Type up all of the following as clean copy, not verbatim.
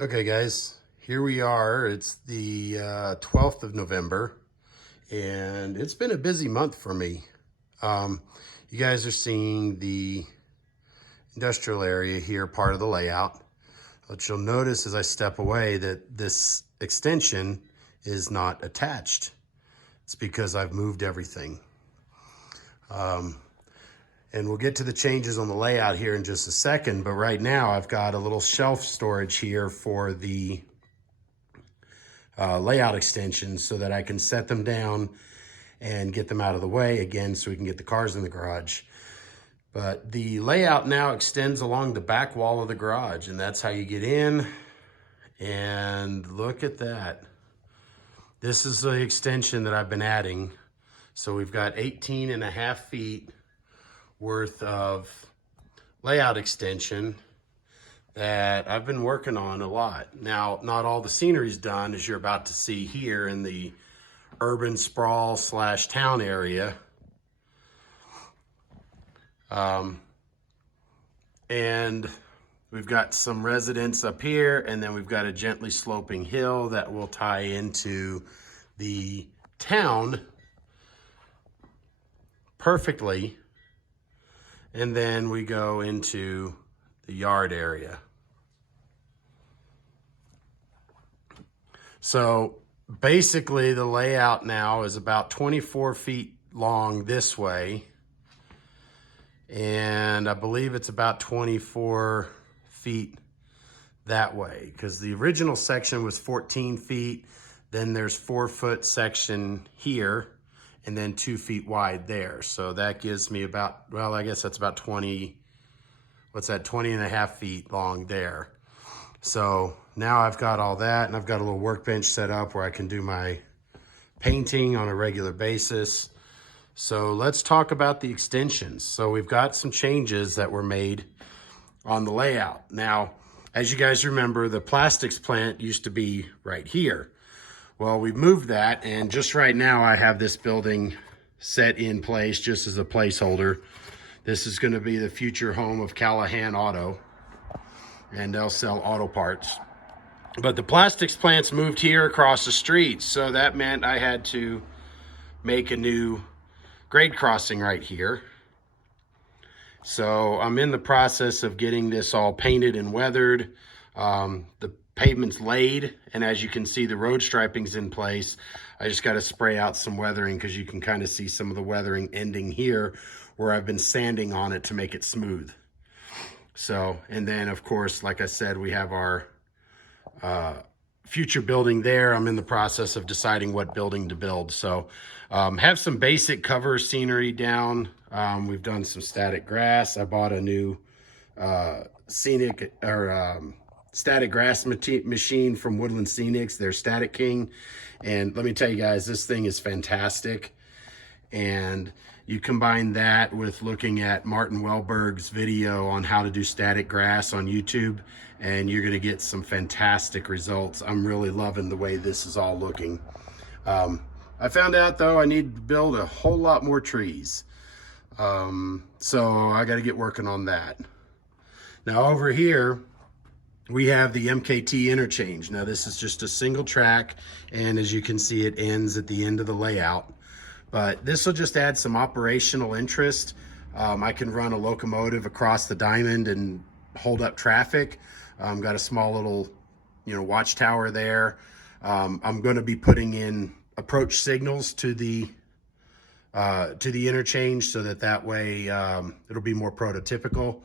Okay, guys, here we are. It's the 12th of November, and it's been a busy month for me. You guys are seeing the industrial area here, part of the layout. What you'll notice as I step away that this extension is not attached. It's because I've moved everything. And we'll get to the changes on the layout here in just a second, but right now I've got a little shelf storage here for the layout extensions so that I can set them down and get them out of the way again so we can get the cars in the garage. But the layout now extends along the back wall of the garage, and that's how you get in. And look at that. This is the extension that I've been adding. So we've got 18.5 feet worth of layout extension that I've been working on a lot. Now, not all the scenery's done, as you're about to see here in the urban sprawl / town area. And we've got some residents up here, and then we've got a gently sloping hill that will tie into the town perfectly. And then we go into the yard area. So basically the layout now is about 24 feet long this way. And I believe it's about 24 feet that way, because the original section was 14 feet. Then there's 4-foot section here, and then 2 feet wide there. So that gives me about, well, I guess that's about 20, what's that, 20.5 feet long there. So now I've got all that, and I've got a little workbench set up where I can do my painting on a regular basis. So let's talk about the extensions. So we've got some changes that were made on the layout. Now, as you guys remember, the plastics plant used to be right here. Well, we've moved that, and just right now I have this building set in place just as a placeholder. This is going to be the future home of Callahan Auto, and they'll sell auto parts. But the plastics plants moved here across the street, so that meant I had to make a new grade crossing right here. So I'm in the process of getting this all painted and weathered. The pavement's laid, and as you can see, the road striping's in place. I just got to spray out some weathering because you can kind of see some of the weathering ending here where I've been sanding on it to make it smooth. So, and then of course, like I said, we have our future building there. I'm in the process of deciding what building to build. So have some basic cover scenery down. We've done some static grass. I bought a new static grass machine from Woodland Scenics. They're Static King. And let me tell you guys, this thing is fantastic. And you combine that with looking at Martin Welberg's video on how to do static grass on YouTube, and you're gonna get some fantastic results. I'm really loving the way this is all looking. I found out though, I need to build a whole lot more trees. So I gotta get working on that. Now over here, we have the MKT interchange. Now this is just a single track, and as you can see, it ends at the end of the layout. But this will just add some operational interest. I can run a locomotive across the diamond and hold up traffic. Got a small little, watchtower there. I'm going to be putting in approach signals to the interchange so that way it'll be more prototypical.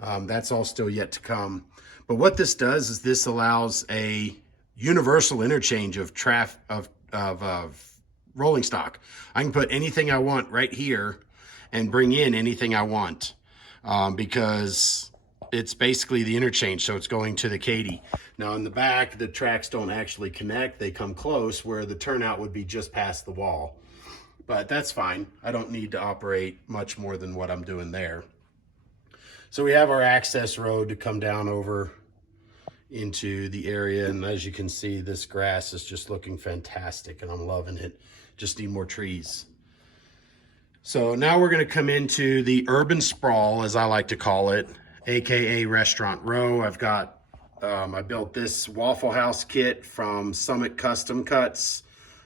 That's all still yet to come. But what this does is this allows a universal interchange of rolling stock. I can put anything I want right here and bring in anything I want because it's basically the interchange. So it's going to the Katy. Now in the back, the tracks don't actually connect. They come close where the turnout would be just past the wall. But that's fine. I don't need to operate much more than what I'm doing there. So we have our access road to come down over into the area. And as you can see, this grass is just looking fantastic and I'm loving it. Just need more trees. So now we're going to come into the urban sprawl, as I like to call it, AKA Restaurant Row. I've got I built this Waffle House kit from Summit Custom Cuts.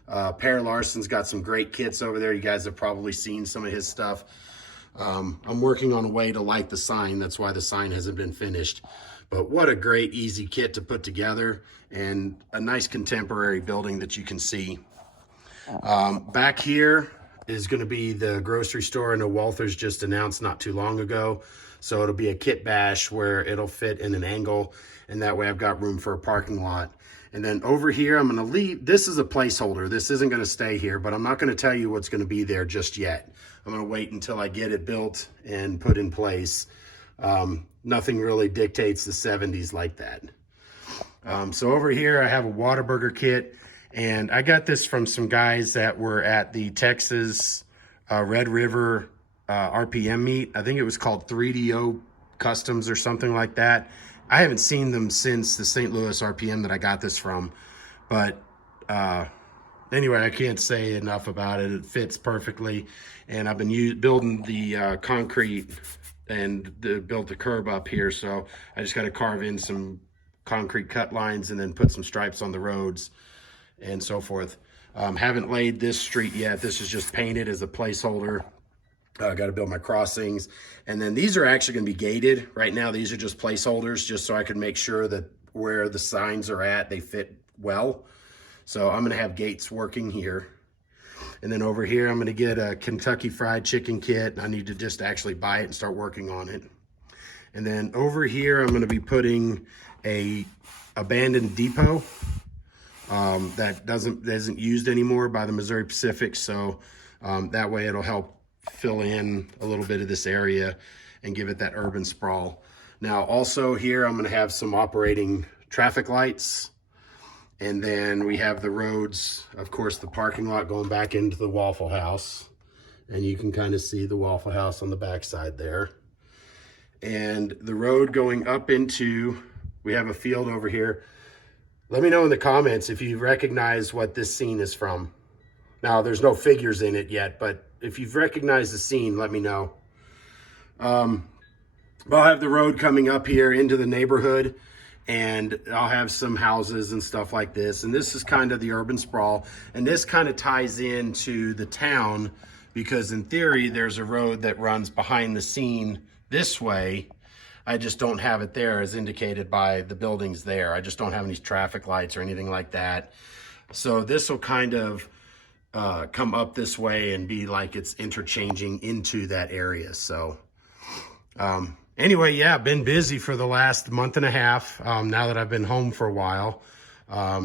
Per Larson's got some great kits over there. You guys have probably seen some of his stuff. I'm working on a way to light the sign. That's why the sign hasn't been finished. But what a great, easy kit to put together, and a nice contemporary building that you can see. Back here is going to be the grocery store. I know Walther's just announced not too long ago. So it'll be a kit bash where it'll fit in an angle, and that way I've got room for a parking lot. And then over here, I'm going to leave. This is a placeholder. This isn't going to stay here, but I'm not going to tell you what's going to be there just yet. I'm going to wait until I get it built and put in place. Nothing really dictates the 70s like that. So over here, I have a Whataburger kit, and I got this from some guys that were at the Texas Red River RPM meet. I think it was called 3DO Customs or something like that. I haven't seen them since the St. Louis RPM that I got this from, but anyway, I can't say enough about it. It fits perfectly, and I've been building the concrete and built the curb up here, so I just got to carve in some concrete cut lines and then put some stripes on the roads and so forth. Haven't laid this street yet. This is just painted as a placeholder. I got to build my crossings, and then these are actually going to be gated. Right now, these are just placeholders, just so I can make sure that where the signs are at, they fit well. So I'm going to have gates working here. And then over here, I'm going to get a Kentucky Fried Chicken kit. I need to just actually buy it and start working on it. And then over here, I'm going to be putting a abandoned depot that isn't used anymore by the Missouri Pacific. So that way it'll help fill in a little bit of this area and give it that urban sprawl. Now also here, I'm going to have some operating traffic lights. And then we have the roads, of course, the parking lot going back into the Waffle House. And you can kind of see the Waffle House on the backside there. And the road going up into, we have a field over here. Let me know in the comments if you recognize what this scene is from. Now, there's no figures in it yet, but if you've recognized the scene, let me know. I'll have the road coming up here into the neighborhood, and I'll have some houses and stuff like this. And this is kind of the urban sprawl. And this kind of ties into the town, because in theory, there's a road that runs behind the scene this way. I just don't have it there as indicated by the buildings there. I just don't have any traffic lights or anything like that. So this will kind of come up this way and be like it's interchanging into that area. So anyway, yeah, been busy for the last month and a half now that I've been home for a while.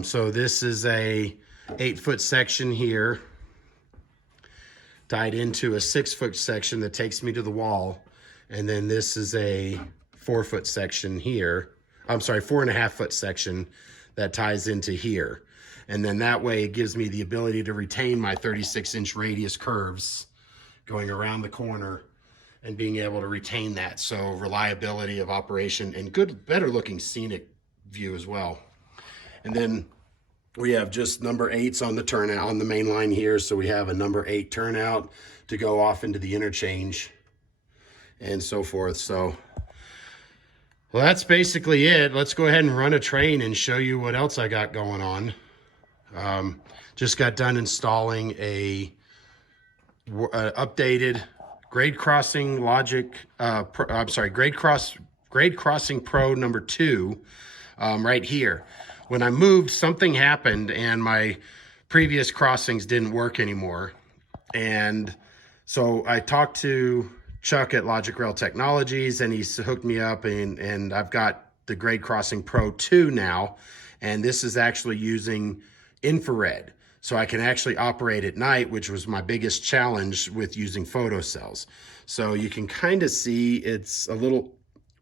So this is a 8-foot section here tied into a 6-foot section that takes me to the wall. And then this is a 4-foot section here. I'm sorry, 4.5-foot section that ties into here. And then that way it gives me the ability to retain my 36-inch radius curves going around the corner and being able to retain that. So reliability of operation and better looking scenic view as well. And then we have just number 8s on the turnout on the main line here. So we have a number 8 turnout to go off into the interchange and so forth. So, well, that's basically it. Let's go ahead and run a train and show you what else I got going on. Just got done installing a updated grade crossing logic. Grade crossing pro number 2 right here. When I moved, something happened and my previous crossings didn't work anymore. And so I talked to Chuck at Logic Rail Technologies, and he's hooked me up, and I've got the Grade Crossing Pro 2 now. And this is actually using infrared. So I can actually operate at night, which was my biggest challenge with using photocells. So you can kind of see it's a little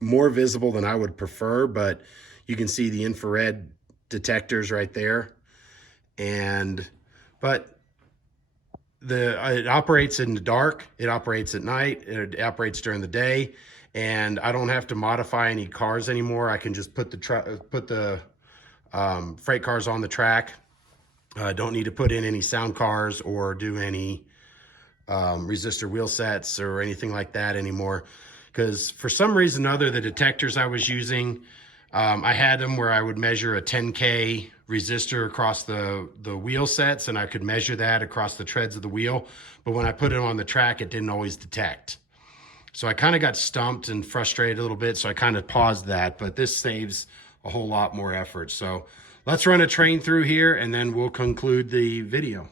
more visible than I would prefer, but you can see the infrared detectors right there. But it operates in the dark, it operates at night, it operates during the day, and I don't have to modify any cars anymore. I can just put the freight cars on the track. I don't need to put in any sound cars or do any resistor wheel sets or anything like that anymore, because for some reason or other, the detectors I was using I had them where I would measure a 10K resistor across the wheel sets, and I could measure that across the treads of the wheel. But when I put it on the track, it didn't always detect. So I kind of got stumped and frustrated a little bit, so I kind of paused that, but this saves a whole lot more effort. So let's run a train through here, and then we'll conclude the video.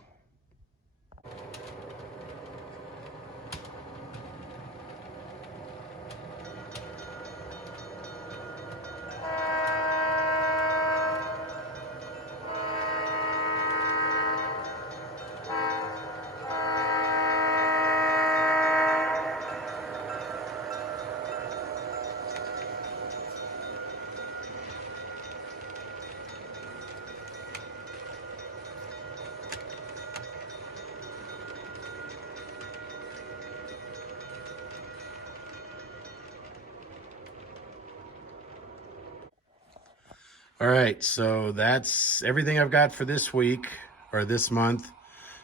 All right, so that's everything I've got for this week or this month.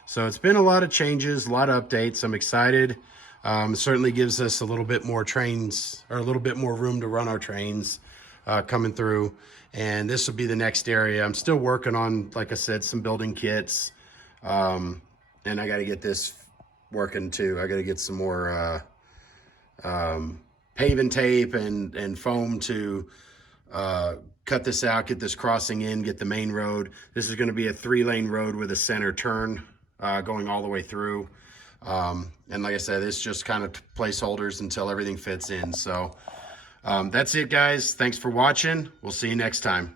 So it's been a lot of changes, a lot of updates. I'm excited. It certainly gives us a little bit more trains, or a little bit more room to run our trains coming through. And this will be the next area. I'm still working on, like I said, some building kits. And I got to get this working too. I got to get some more paving tape and foam to cut this out, get this crossing in, get the main road. This is going to be a 3-lane road with a center turn going all the way through. And like I said, it's just kind of placeholders until everything fits in. So that's it, guys. Thanks for watching. We'll see you next time.